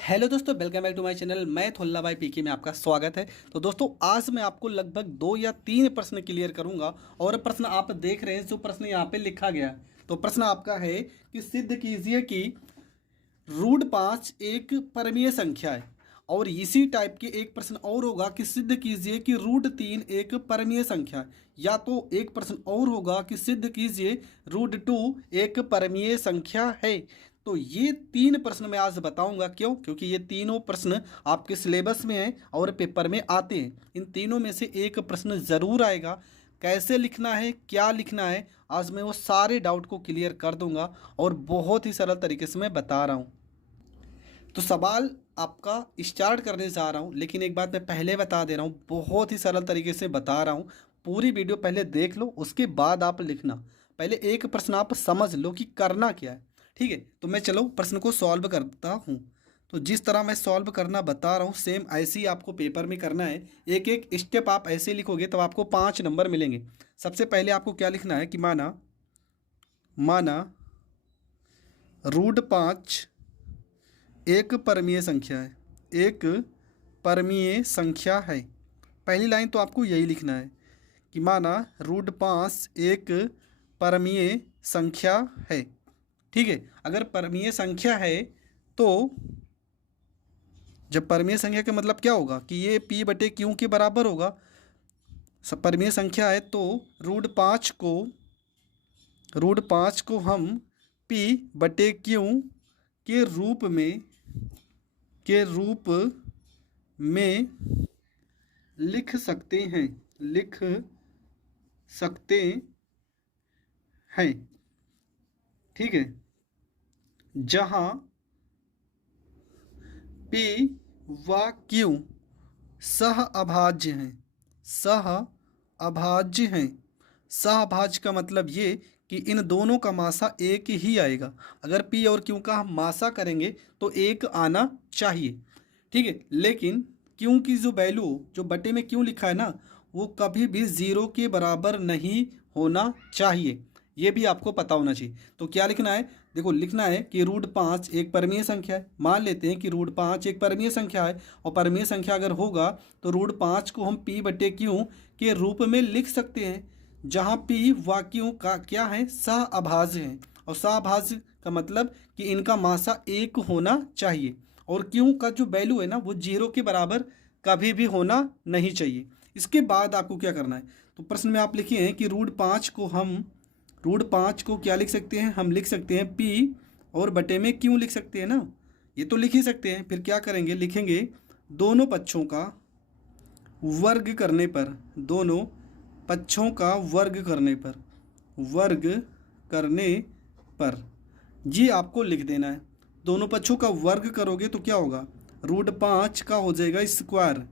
Hello दोस्तों, welcome back to my channel. मैं थोल्ला भाई पीके में आपका स्वागत है। तो दोस्तों, आज मैं आपको लगभग 2 या 3 प्रश्न क्लियर करूंगा। और प्रश्न आप देख रहे हैं, जो प्रश्न यहाँ पे लिखा गया है। तो प्रश्न आपका है कि सिद्ध कीजिए कि √5 एक परमीय संख्या है। और इसी टाइप के एक प्रश्न और होगा कि सिद्ध कीजिए कि √3 एक परमीय संख्या है। या तो एक प्रश्न और होगा कि सिद्ध कीजिए √2 एक परमीय संख्या है। तो ये 3 प्रश्न मैं आज बताऊंगा। क्यों? क्योंकि ये तीनों प्रश्न आपके सिलेबस में हैं और पेपर में आते हैं। इन तीनों में से एक प्रश्न ज़रूर आएगा। कैसे लिखना है, क्या लिखना है, आज मैं वो सारे डाउट को क्लियर कर दूंगा और बहुत ही सरल तरीके से मैं बता रहा हूँ। तो सवाल आपका स्टार्ट करने जा रहा हूँ, लेकिन एक बात मैं पहले बता दे रहा हूँ, बहुत ही सरल तरीके से बता रहा हूँ। पूरी वीडियो पहले देख लो, उसके बाद आप लिखना। पहले एक प्रश्न आप समझ लो कि करना क्या है। ठीक है, तो मैं चलो प्रश्न को सॉल्व करता हूँ। तो जिस तरह मैं सॉल्व करना बता रहा हूँ, सेम ऐसे ही आपको पेपर में करना है। एक एक स्टेप आप ऐसे लिखोगे तो आपको 5 नंबर मिलेंगे। सबसे पहले आपको क्या लिखना है कि माना माना √5 एक परमीय संख्या है। एक परमीय संख्या है। पहली लाइन तो आपको यही लिखना है कि माना √5 एक परमीय संख्या है। ठीक है, अगर परमीय संख्या है तो जब परमीय संख्या का मतलब क्या होगा कि ये p/q के बराबर होगा। सब परमीय संख्या है तो √5 को हम p/q के रूप में लिख सकते हैं। ठीक है, जहाँ p व q सहअभाज्य हैं। सहअभाज्य का मतलब ये कि इन दोनों का मासा एक ही आएगा। अगर p और q का हम मासा करेंगे तो एक आना चाहिए। ठीक है, लेकिन q की जो वैल्यू, जो बटे में q लिखा है ना, वो कभी भी 0 के बराबर नहीं होना चाहिए। ये भी आपको पता होना चाहिए। तो क्या लिखना है? देखो, लिखना है कि √5 एक परमीय संख्या है। मान लेते हैं कि √5 एक परमीय संख्या है, और परमीय संख्या अगर होगा तो √5 को हम p/q के रूप में लिख सकते हैं, जहाँ p व q का क्या है, सहअभाज्य है। और सहअभाज्य का मतलब कि इनका मासा एक होना चाहिए, और q का जो वैल्यू है ना, वो 0 के बराबर कभी भी होना नहीं चाहिए। इसके बाद आपको क्या करना है? तो प्रश्न में आप लिखिए हैं कि √5 को क्या लिख सकते हैं? हम लिख सकते हैं p और बटे में q लिख सकते हैं ना। ये तो लिख ही सकते हैं। फिर क्या करेंगे? लिखेंगे दोनों पक्षों का वर्ग करने पर, दोनों पक्षों का वर्ग करने पर ये आपको लिख देना है। दोनों पक्षों का वर्ग करोगे तो क्या होगा? √5 का हो जाएगा स्क्वायर,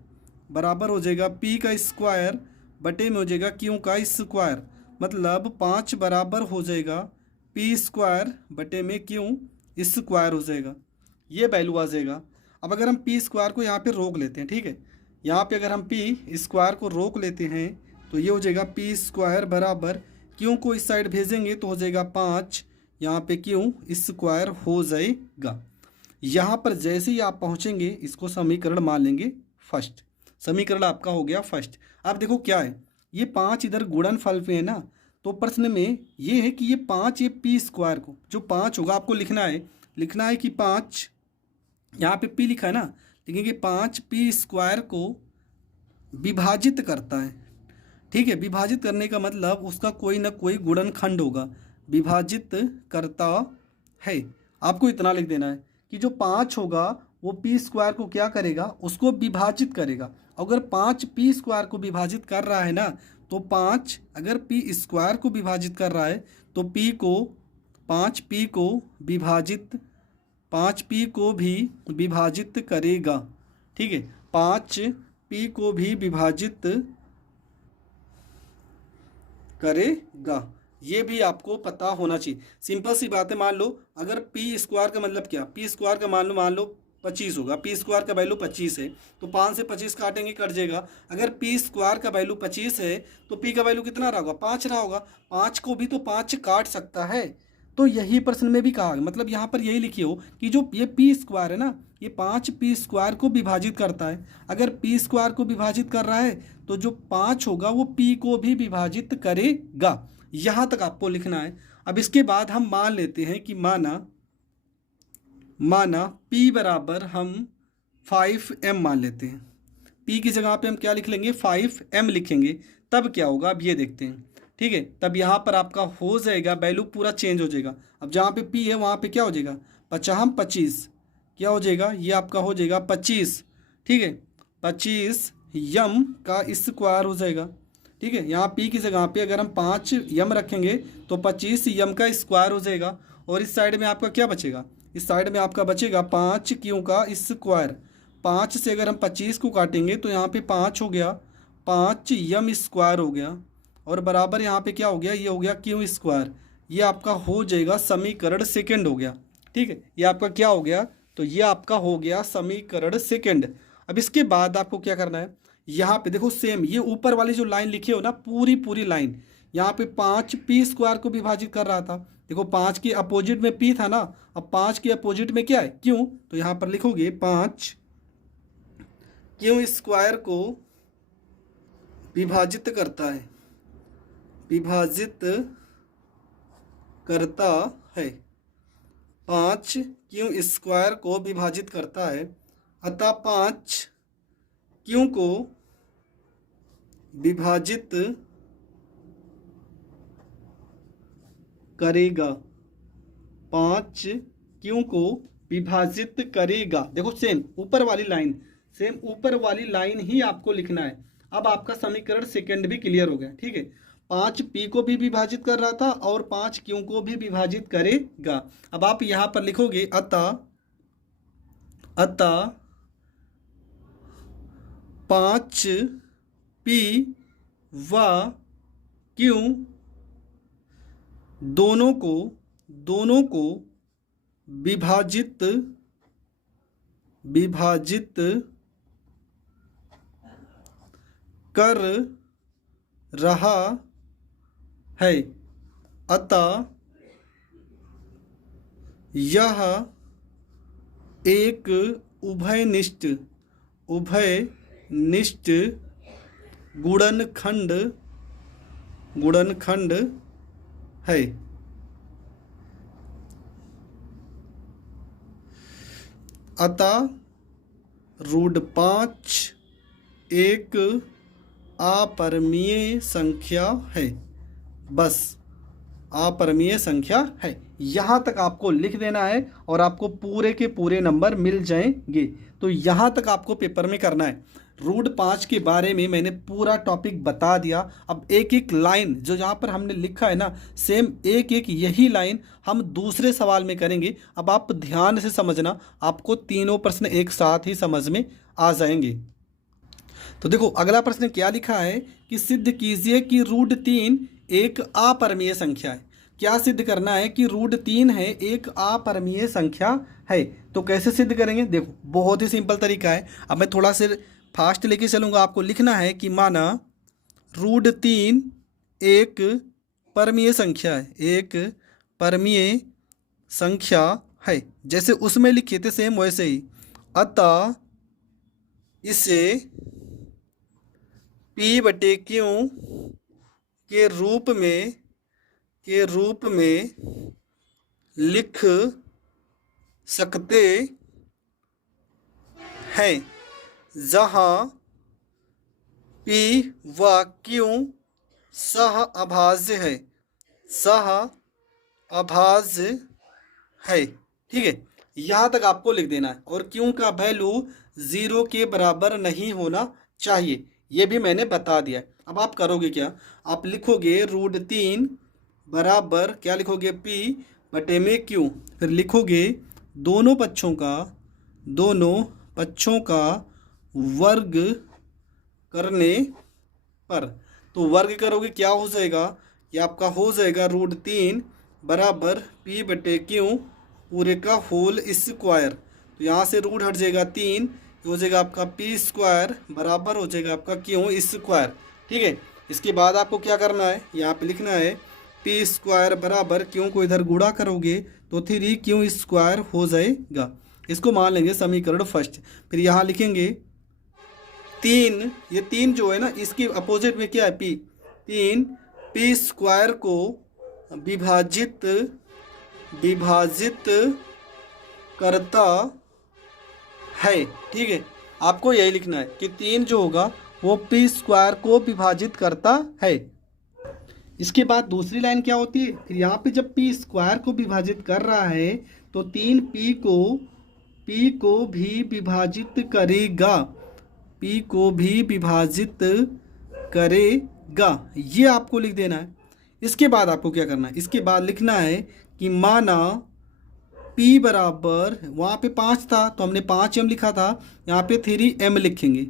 बराबर हो जाएगा p का स्क्वायर, बटे में हो जाएगा q का स्क्वायर। मतलब 5 बराबर हो जाएगा p² बटे में q स्क्वायर हो जाएगा। ये वैल्यू आ जाएगा। अब अगर हम p² को यहाँ पे रोक लेते हैं, ठीक है, यहाँ पे अगर हम p² को रोक लेते हैं तो ये हो जाएगा p² बराबर q को इस साइड भेजेंगे तो हो जाएगा 5, यहाँ पे q² हो जाएगा। यहाँ पर जैसे ही आप पहुँचेंगे, इसको समीकरण मान लेंगे फर्स्ट। समीकरण आपका हो गया फर्स्ट। अब देखो क्या है, ये 5 इधर गुणनफल पे है ना, तो प्रश्न में ये है कि ये 5, ये p² को, जो 5 होगा आपको लिखना है कि 5, यहाँ पे p लिखा है ना, लिखेंगे 5 p² को विभाजित करता है। ठीक है, विभाजित करने का मतलब उसका कोई ना कोई गुणनखंड होगा, विभाजित करता है। आपको इतना लिख देना है कि जो 5 होगा वो p² को क्या करेगा? उसको विभाजित करेगा। अगर 5 p² को विभाजित कर रहा है ना, तो 5 अगर p² को विभाजित कर रहा है तो 5p को भी विभाजित करेगा। ठीक है, 5p को भी विभाजित करेगा। ये भी आपको पता होना चाहिए। सिंपल सी बात है। मान लो अगर p² का मतलब क्या, p² का मान लो 25 होगा, p² का वैल्यू 25 है, तो 5 से 25 काटेंगे, कट जाएगा। अगर p² का वैल्यू 25 है तो p का वैल्यू कितना रहा होगा? 5 रहा होगा। 5 को भी तो 5 काट सकता है। तो यही प्रश्न में भी कहा, मतलब यहाँ पर यही लिखी हो कि जो ये पी स्क्वायर है ना, ये 5p स्क्वायर को विभाजित करता है। अगर p स्क्वायर को विभाजित कर रहा है तो जो 5 होगा वो p को भी विभाजित करेगा। यहाँ तक आपको लिखना है। अब इसके बाद हम मान लेते हैं कि माना p बराबर हम 5m मान लेते हैं। p की जगह पे हम क्या लिख लेंगे, 5m लिखेंगे। तब क्या होगा अब ये देखते हैं, ठीक है। तब यहाँ पर आपका हो जाएगा, वैल्यू पूरा चेंज हो जाएगा। अब जहाँ पे p है वहाँ पे क्या हो जाएगा, 25 क्या हो जाएगा, ये आपका हो जाएगा 25, ठीक है। 25 यम का स्क्वायर हो जाएगा, ठीक है। यहाँ p की जगह पे अगर हम 5 यम रखेंगे तो 25 यम का स्क्वायर हो जाएगा। और इस साइड में आपका क्या बचेगा, इस साइड में आपका बचेगा 5 क्यों का स्क्वायर। 5 से अगर हम 25 को काटेंगे तो यहाँ पे 5 हो गया, 5 यम स्क्वायर हो गया, और बराबर यहाँ पे क्या हो गया, ये हो गया क्यू स्क्वायर। ये आपका हो जाएगा समीकरण सेकंड हो गया, ठीक है। ये आपका क्या हो गया, तो ये आपका हो गया समीकरण सेकंड। अब इसके बाद आपको क्या करना है, यहाँ पे देखो सेम ये ऊपर वाली जो लाइन लिखी हो ना, पूरी लाइन, यहाँ पे 5p स्क्वायर को विभाजित कर रहा था। देखो 5 के अपोजिट में p था ना, अब 5 के अपोजिट में क्या है, क्यों। तो यहाँ पर लिखोगे 5 क्यों स्क्वायर को विभाजित करता है, विभाजित करता है। 5 क्यों स्क्वायर को विभाजित करता है, अतः 5 क्यों को विभाजित करेगा, 5 क्यों को विभाजित करेगा। देखो सेम ऊपर वाली लाइन, सेम ऊपर वाली लाइन ही आपको लिखना है। अब आपका समीकरण सेकंड भी क्लियर हो गया, ठीक है। 5p को भी विभाजित कर रहा था और 5 क्यों को भी विभाजित करेगा। अब आप यहाँ पर लिखोगे अतः 5p व क्यों दोनों को विभाजित कर रहा है, अतः यह एक उभयनिष्ठ गुणनखंड है। अतः √5 एक अपरिमेय संख्या है, बस अपरिमेय संख्या है। यहाँ तक आपको लिख देना है और आपको पूरे के पूरे नंबर मिल जाएंगे। तो यहाँ तक आपको पेपर में करना है। √5 के बारे में मैंने पूरा टॉपिक बता दिया। अब एक एक लाइन जो जहाँ पर हमने लिखा है ना, सेम एक एक यही लाइन हम दूसरे सवाल में करेंगे। अब आप ध्यान से समझना, आपको तीनों प्रश्न एक साथ ही समझ में आ जाएंगे। तो देखो अगला प्रश्न क्या लिखा है कि सिद्ध कीजिए कि √3 एक अपरिमेय संख्या है। क्या सिद्ध करना है कि √3 है एक अपरिमेय संख्या है। तो कैसे सिद्ध करेंगे, देखो बहुत ही सिंपल तरीका है। अब मैं थोड़ा से फास्ट लेके चलूँगा। आपको लिखना है कि माना √3 एक परमीय संख्या है, एक परमीय संख्या है। जैसे उसमें लिखे थे सेम वैसे ही। अतः इसे p/q के रूप में लिख सकते हैं, जहाँ p व q सहअभाज्य है, ठीक है। यहाँ तक आपको लिख देना है। और q का वैल्यू 0 के बराबर नहीं होना चाहिए, ये भी मैंने बता दिया है। अब आप करोगे क्या, आप लिखोगे √3 बराबर क्या लिखोगे, p/q, फिर लिखोगे दोनों पक्षों का वर्ग करने पर। तो वर्ग करोगे क्या हो जाएगा, ये आपका हो जाएगा √3 बराबर p/q पूरे का होल स्क्वायर। तो यहाँ से रूट हट जाएगा 3, हो जाएगा आपका p² बराबर हो जाएगा आपका q², ठीक है। इसके बाद आपको क्या करना है, यहाँ पे लिखना है पी स्क्वायर बराबर क्यू को इधर गुणा करोगे तो 3 क्यू स्क्वायर हो जाएगा। इसको मान लेंगे समीकरण फर्स्ट। फिर यहाँ लिखेंगे 3, ये 3 जो है ना इसके अपोजिट में क्या है पी, 3 पी स्क्वायर को विभाजित करता है। ठीक है, आपको यही लिखना है कि 3 जो होगा वो पी स्क्वायर को विभाजित करता है। इसके बाद दूसरी लाइन क्या होती है, फिर यहाँ पे जब पी स्क्वायर को विभाजित कर रहा है तो 3 पी को भी विभाजित करेगा, पी को भी विभाजित करेगा, ये आपको लिख देना है। इसके बाद आपको क्या करना है, इसके बाद लिखना है कि माना P बराबर, वहाँ पे 5 था तो हमने 5m लिखा था, यहाँ पे 3m लिखेंगे।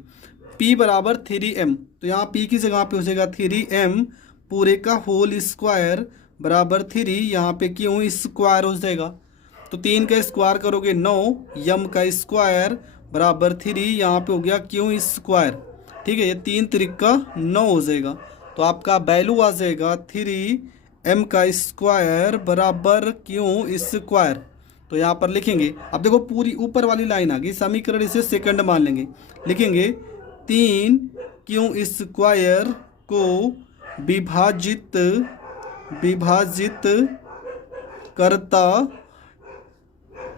P बराबर 3m, तो यहाँ P की जगह पे हो जाएगा 3m पूरे का होल स्क्वायर बराबर 3, यहाँ पे क्यों स्क्वायर हो जाएगा, तो 3 का स्क्वायर करोगे 9, m का स्क्वायर बराबर 3, यहाँ पे हो गया क्यों स्क्वायर। ठीक है, ये 3 त्रिका 9 हो जाएगा, तो आपका वैल्यू आ जाएगा 3m का स्क्वायर बराबर क्यों स्क्वायर। तो यहाँ पर लिखेंगे, अब देखो पूरी ऊपर वाली लाइन आ गई, समीकरण इसे सेकंड मान लेंगे, लिखेंगे 3 क्यू स्क्वायर को विभाजित करता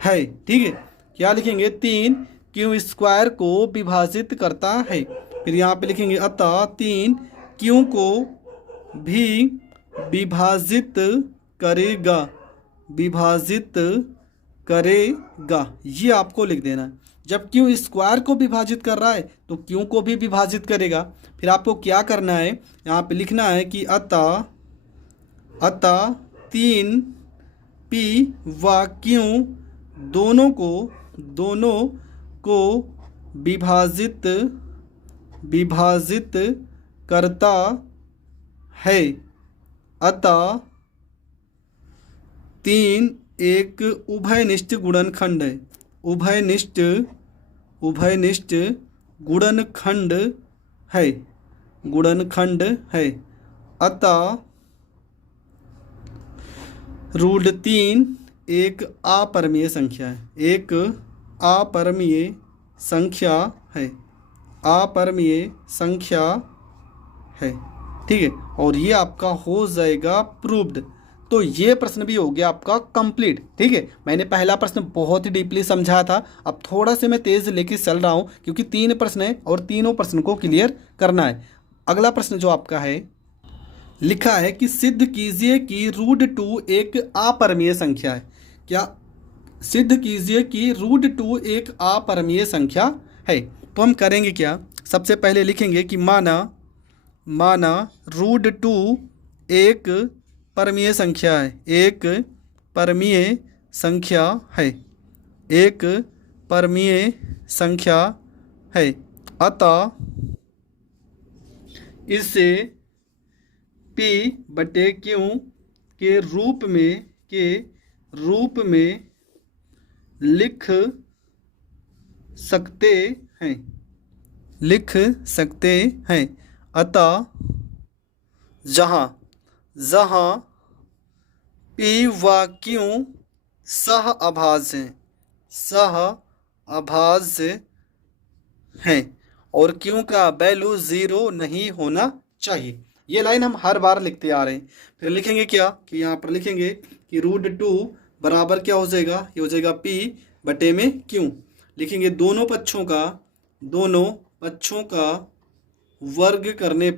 है। ठीक है, क्या लिखेंगे, 3 क्यू स्क्वायर को विभाजित करता है। फिर यहाँ पे लिखेंगे अतः 3 क्यू को भी विभाजित करेगा, ये आपको लिख देना है। जब क्यू स्क्वायर को विभाजित कर रहा है तो क्यू को भी विभाजित करेगा। फिर आपको क्या करना है, यहाँ पे लिखना है कि अतः 3 पी व क्यू दोनों को विभाजित करता है। अतः 3 एक उभयनिष्ठ गुणनखंड है, उभयनिष्ठ गुणनखंड है। अतः √3 एक अपरिमेय संख्या है, एक अपरिमेय संख्या है। ठीक है, और ये आपका हो जाएगा प्रूव्ड। तो ये प्रश्न भी हो गया आपका कंप्लीट। ठीक है, मैंने पहला प्रश्न बहुत ही डीपली समझा था, अब थोड़ा से मैं तेज लेके चल रहा हूँ क्योंकि 3 प्रश्न है और तीनों प्रश्न को क्लियर करना है। अगला प्रश्न जो आपका है, लिखा है कि सिद्ध कीजिए कि √2 एक अपरिमेय संख्या है। क्या सिद्ध कीजिए कि √2 एक अपरिमेय संख्या है। तो हम करेंगे क्या, सबसे पहले लिखेंगे कि माना √2 एक परमीय संख्या है, एक परमीय संख्या है। अतः इसे P बटे Q के रूप में लिख सकते हैं। अतः जहाँ P व Q सह अभाज्य हैं और Q का वैल्यू 0 नहीं होना चाहिए। ये लाइन हम हर बार लिखते आ रहे हैं। फिर लिखेंगे क्या कि यहाँ पर लिखेंगे कि √2 बराबर क्या हो जाएगा, ये हो जाएगा P बटे में Q। लिखेंगे दोनों पक्षों का वर्ग करने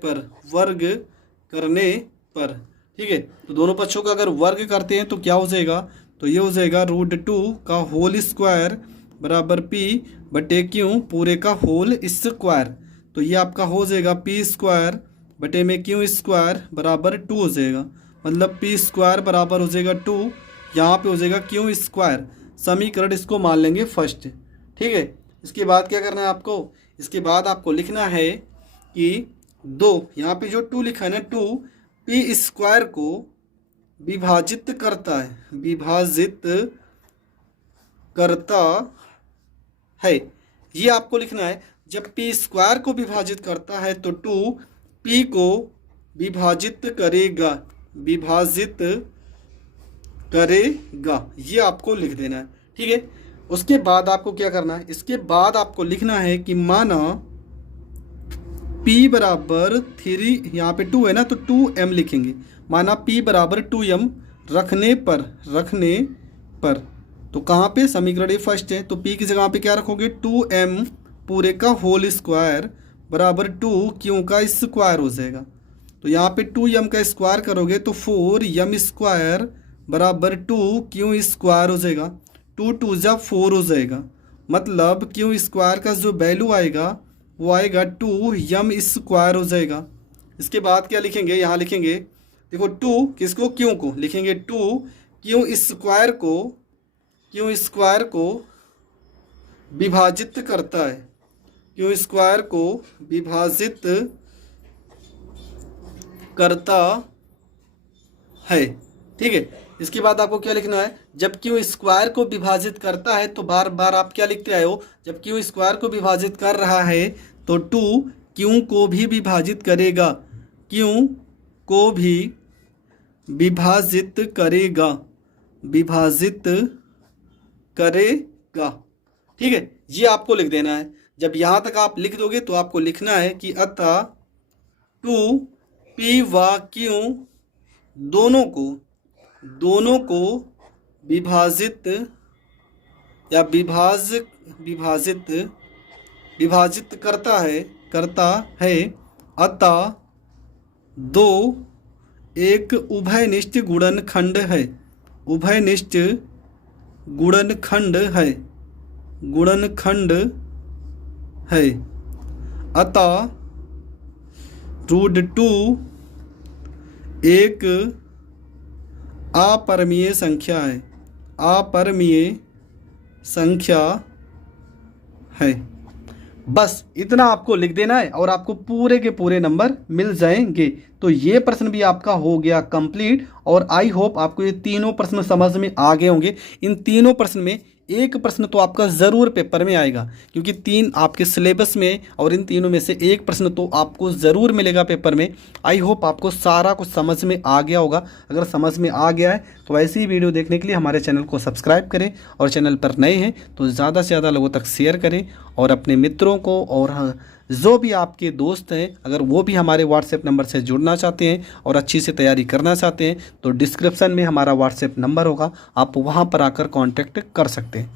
पर। ठीक है, तो दोनों पक्षों का अगर वर्ग करते हैं तो क्या हो जाएगा, तो ये हो जाएगा √2 का होल स्क्वायर बराबर P बटे Q पूरे का होल स्क्वायर। तो ये आपका हो जाएगा P स्क्वायर बटे में Q स्क्वायर बराबर 2 हो जाएगा, मतलब P स्क्वायर बराबर हो जाएगा 2, यहाँ पे हो जाएगा Q स्क्वायर। समीकरण इसको मान लेंगे फर्स्ट। ठीक है, इसके बाद क्या करना है आपको, इसके बाद आपको लिखना है कि 2, यहाँ पे जो 2 लिखा है ना, 2 P स्क्वायर को विभाजित करता है, ये आपको लिखना है। जब P स्क्वायर को विभाजित करता है तो 2 P को विभाजित करेगा, विभाजित करेगा, ये आपको लिख देना है। ठीक है, उसके बाद आपको क्या करना है, इसके बाद आपको लिखना है कि माना P बराबर 3, यहाँ पे 2 है ना तो 2m लिखेंगे। माना P बराबर 2m रखने पर तो कहाँ पे समीकरण ये फर्स्ट है, तो P की जगह पे क्या रखोगे 2m पूरे का होल स्क्वायर बराबर 2q का स्क्वायर हो जाएगा। तो यहाँ पे 2m का स्क्वायर करोगे तो 4m स्क्वायर बराबर 2q स्क्वायर हो जाएगा। 2 2 जा 4 हो जाएगा, मतलब q स्क्वायर का जो वैल्यू आएगा वो आएगा 2m स्क्वायर हो जाएगा। इसके बाद क्या लिखेंगे, यहाँ लिखेंगे देखो 2 किसको, q को लिखेंगे 2q स्क्वायर को विभाजित करता है, q स्क्वायर को विभाजित करता है। ठीक है, इसके बाद आपको क्या लिखना है, जब क्यू स्क्वायर को विभाजित करता है तो बार बार आप क्या लिखते आए हो, जब क्यू स्क्वायर को विभाजित कर रहा है तो 2 क्यू को भी विभाजित करेगा, क्यू को भी विभाजित करेगा। ठीक है, ये आपको लिख देना है। जब यहाँ तक आप लिख दोगे तो आपको लिखना है कि अतः 2p व q दोनों को विभाजित या विभाजित करता है अतः 2 एक उभयनिष्ठ गुणनखंड है अतः √2 एक अपरिमेय संख्या है। बस इतना आपको लिख देना है और आपको पूरे के पूरे नंबर मिल जाएंगे। तो ये प्रश्न भी आपका हो गया कंप्लीट और आई होप आपको ये तीनों प्रश्न समझ में आ गए होंगे। इन तीनों प्रश्न में एक प्रश्न तो आपका ज़रूर पेपर में आएगा, क्योंकि 3 आपके सिलेबस में और इन तीनों में से एक प्रश्न तो आपको ज़रूर मिलेगा पेपर में। आई होप आपको सारा कुछ समझ में आ गया होगा। अगर समझ में आ गया है तो ऐसी ही वीडियो देखने के लिए हमारे चैनल को सब्सक्राइब करें और चैनल पर नए हैं तो ज़्यादा से ज़्यादा लोगों तक शेयर करें और अपने मित्रों को और जो भी आपके दोस्त हैं अगर वो भी हमारे व्हाट्सएप नंबर से जुड़ना चाहते हैं और अच्छी से तैयारी करना चाहते हैं तो डिस्क्रिप्शन में हमारा व्हाट्सएप नंबर होगा, आप वहाँ पर आकर कांटेक्ट कर सकते हैं।